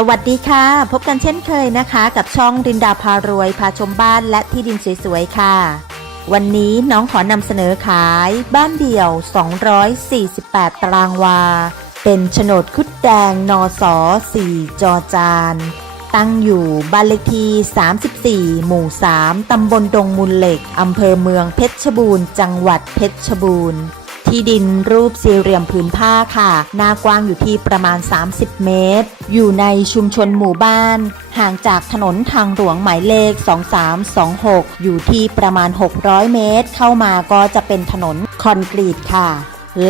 สวัสดีค่ะ พบกันเช่นเคยนะคะ กับช่องรินดาพารวย พาชมบ้านและที่ดินสวยๆค่ะ วันนี้น้องขอนำเสนอขายบ้านเดี่ยว 248 ตารางวา เป็นโฉนดคุดแดงนอสอ4จอจาน ตั้งอยู่บ้านเลขที่ 34 หมู่ 3 ตำบลดงมูลเหล็ก อำเภอเมืองเพชรบูรณ์ จังหวัดเพชรบูรณ์ ที่ดินรูปสี่เหลี่ยมผืนผ้าค่ะ หน้ากว้างอยู่ที่ประมาณ 30 เมตร อยู่ในชุมชนหมู่บ้าน ห่างจากถนนทางหลวงหมายเลข 2326 อยู่ที่ประมาณ 600 เมตร เข้ามาก็จะเป็นถนนคอนกรีตค่ะ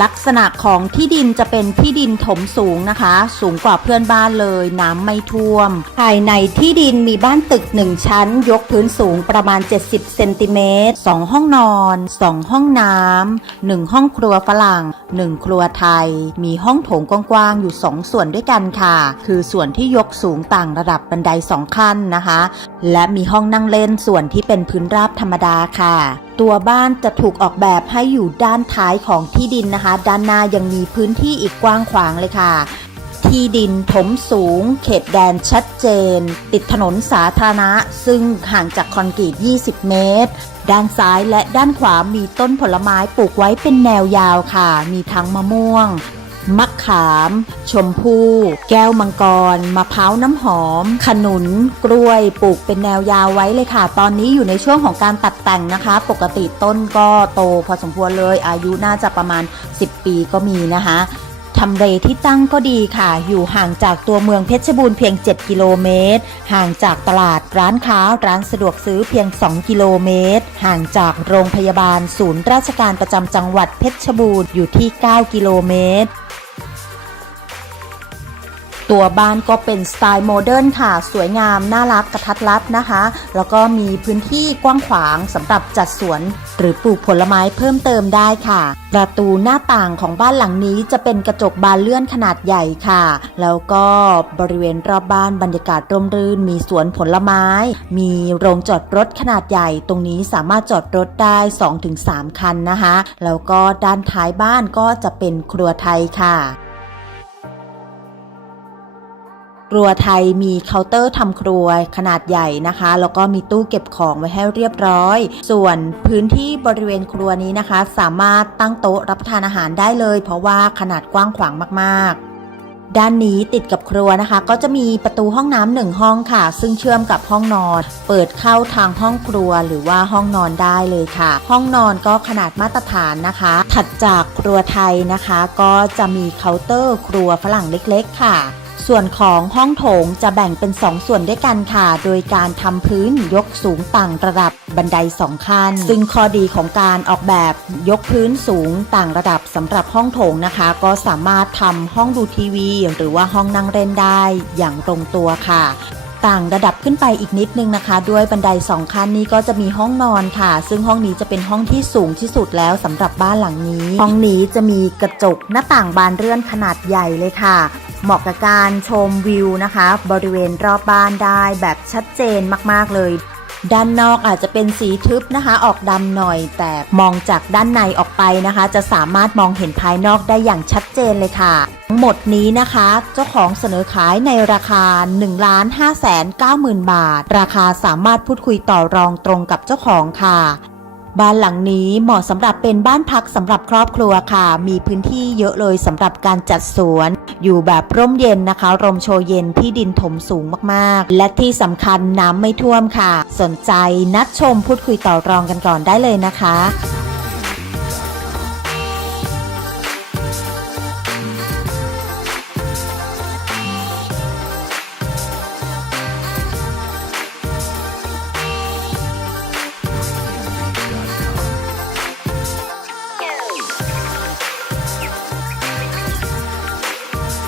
ลักษณะของที่ดินจะเป็นที่ดินถมสูงนะคะ สูงกว่าเพื่อนบ้านเลยน้ำไม่ท่วม ภายในที่ดินมีบ้านตึก 1 ชั้น ยกพื้นสูงประมาณ 70 เซนติเมตร2ห้องนอน 2 ห้องน้ำ1ห้องครัวฝรั่ง 1 ครัวไทย มีห้องโถงกว้างๆอยู่ 2 ส่วนด้วยกันค่ะ คือส่วนที่ยกสูงต่างระดับบันได 2 ขั้นนะคะ และมีห้องนั่งเล่นส่วนที่เป็นพื้นราบธรรมดาค่ะ ตัวบ้านจะถูกออกแบบให้อยู่ด้านท้ายของที่ดินนะคะ ด้านหน้ายังมีพื้นที่อีกกว้างขวางเลยค่ะ ที่ดินถมสูง เขตแดนชัดเจน ติดถนนสาธารณะ ซึ่งห่างจากคอนกรีต 20 เมตร ด้านซ้ายและด้านขวามีต้นผลไม้ปลูกไว้เป็นแนวยาวค่ะ มีทั้งมะม่วง ขาม ชมพู่แก้วมังกร มะพร้าวน้ำหอม ขนุน กล้วย ปลูกเป็นแนวยาวไว้เลยค่ะ ตอนนี้อยู่ในช่วงของการตัดแต่งนะคะ ปกติต้นก็โตพอสมควรเลย อายุน่าจะประมาณ 10 ปีก็มีนะคะทำเลที่ตั้งก็ดีค่ะ อยู่ห่างจากตัวเมืองเพชรบูรณ์เพียง 7 กิโลเมตร ห่างจากตลาดร้านค้าร้านสะดวกซื้อเพียง 2 กิโลเมตร ห่างจากโรงพยาบาลศูนย์ราชการประจำจังหวัดเพชรบูรณ์อยู่ที่ 9 กิโลเมตร ตัวบ้านก็เป็นสไตล์โมเดิร์นค่ะ สวยงาม น่ารักกระทัดรัดนะคะ แล้วก็มีพื้นที่กว้างขวางสำหรับจัดสวน หรือปลูกผลไม้เพิ่มเติมได้ค่ะ ประตูหน้าต่างของบ้านหลังนี้จะเป็นกระจกบานเลื่อนขนาดใหญ่ค่ะ แล้วก็บริเวณรอบบ้านบรรยากาศร่มรื่น มีสวนผลไม้ มีโรงจอดรถขนาดใหญ่ ตรงนี้สามารถจอดรถได้ 2-3 คันนะคะ แล้วก็ด้านท้ายบ้านก็จะเป็นครัวไทยค่ะ ครัวไทยมีเคาน์เตอร์ทำครัวขนาดใหญ่นะคะ แล้วก็มีตู้เก็บของไว้ให้เรียบร้อย ส่วนพื้นที่บริเวณครัวนี้นะคะ สามารถตั้งโต๊ะรับประทานอาหารได้เลย เพราะว่าขนาดกว้างขวางมากๆ ด้านนี้ติดกับครัวนะคะ ก็จะมีประตูห้องน้ำหนึ่งห้องค่ะ ซึ่งเชื่อมกับห้องนอน เปิดเข้าทางห้องครัวหรือว่าห้องนอนได้เลยค่ะ ห้องนอนก็ขนาดมาตรฐานนะคะ ถัดจากครัวไทยนะคะ ก็จะมีเคาน์เตอร์ครัวฝรั่งเล็ก ๆ ค่ะ ส่วนของห้องโถงจะแบ่งเป็น 2 ส่วนด้วยกันค่ะ โดยการทำพื้นยกสูงต่างระดับบันไดสองขั้น ซึ่งข้อดีของการออกแบบยกพื้นสูงต่างระดับสำหรับห้องโถงนะคะ ก็สามารถทำห้องดูทีวี หรือว่าห้องนั่งเล่นได้อย่างตรงตัวค่ะ ต่างระดับขึ้นไปอีกนิดนึงนะคะ ด้วยบันไดสองขั้นนี้ก็จะมีห้องนอนค่ะ ซึ่งห้องนี้จะเป็นห้องที่สูงที่สุดแล้วสำหรับบ้านหลังนี้ ห้องนี้จะมีกระจกหน้าต่างบานเลื่อนขนาดใหญ่เลยค่ะ เหมาะกับการชมวิวนะคะ บริเวณรอบบ้านได้แบบชัดเจนมากๆเลยด้านนอกอาจจะเป็นสีทึบนะคะ ออกดำหน่อย แต่มองจากด้านในออกไปนะคะ จะสามารถมองเห็นภายนอกได้อย่างชัดเจนเลยค่ะ หมดนี้นะคะ เจ้าของเสนอขายในราคา 1 5 9 0 0 0 0 บาท ราคาสามารถพูดคุยต่อรองตรงกับเจ้าของค่ะ บ้านหลังนี้เหมาะสำหรับเป็นบ้านพักสำหรับครอบครัวค่ะ มีพื้นที่เยอะเลยสำหรับการจัดสวน อยู่แบบร่มเย็นนะคะลมโชยเย็นที่ดินถมสูงมากๆ และที่สำคัญน้ำไม่ท่วมค่ะ สนใจนัดชมพูดคุยต่อรองกันก่อนได้เลยนะคะ